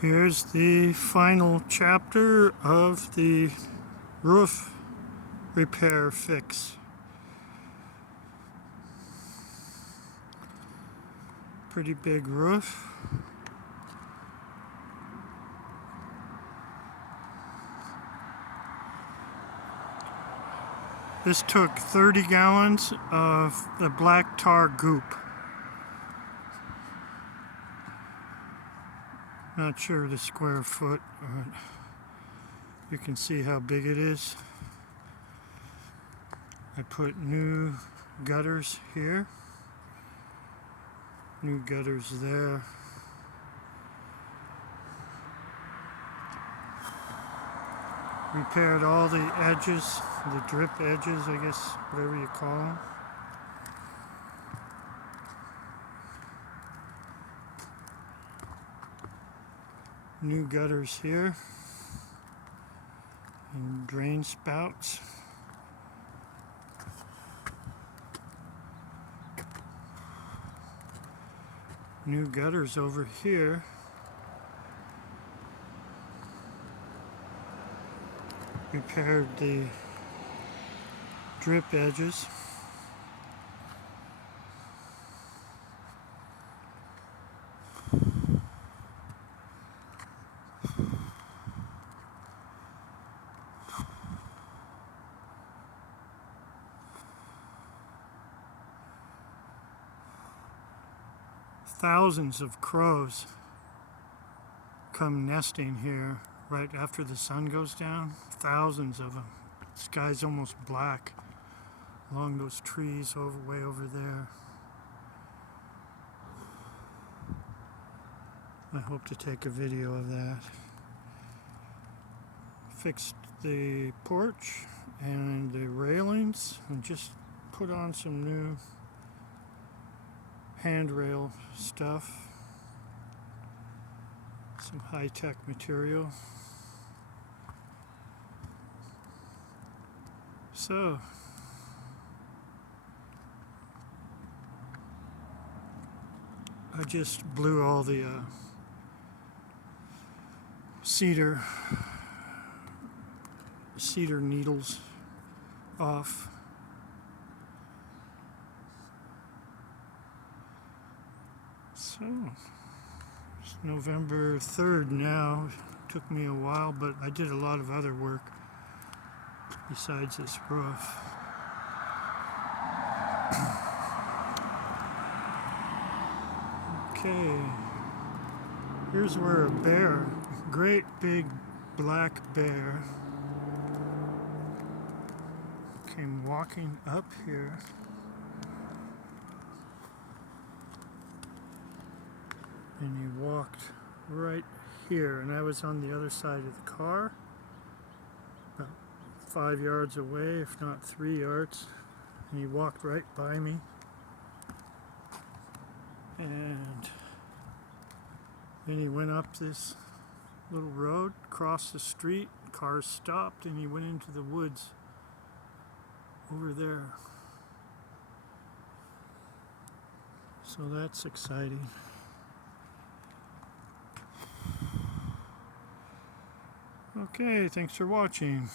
Here's the final chapter of the roof repair fix. Pretty big roof. This took 30 gallons of the black tar goop. Not sure the square foot, but you can see how big it is. I put new gutters here, new gutters there. Repaired all the edges, the drip edges, I guess, whatever you call them. New gutters here and drain spouts. New gutters over here. Repaired the drip edges. Thousands of crows come nesting here right after the sun goes down. Thousands of them. The sky's almost black along those trees way over there. I hope to take a video of that. Fixed the porch and the railings and just put on some new handrail stuff, some high-tech material. So I just blew all the cedar needles off. So, it's November 3rd now. It took me a while, but I did a lot of other work besides this roof. Okay, here's where a bear, great big black bear, came walking up here. And he walked right here, and I was on the other side of the car, about 5 yards away, if not 3 yards, and he walked right by me. And then he went up this little road, crossed the street, cars stopped, and he went into the woods over there. So that's exciting. Okay, thanks for watching.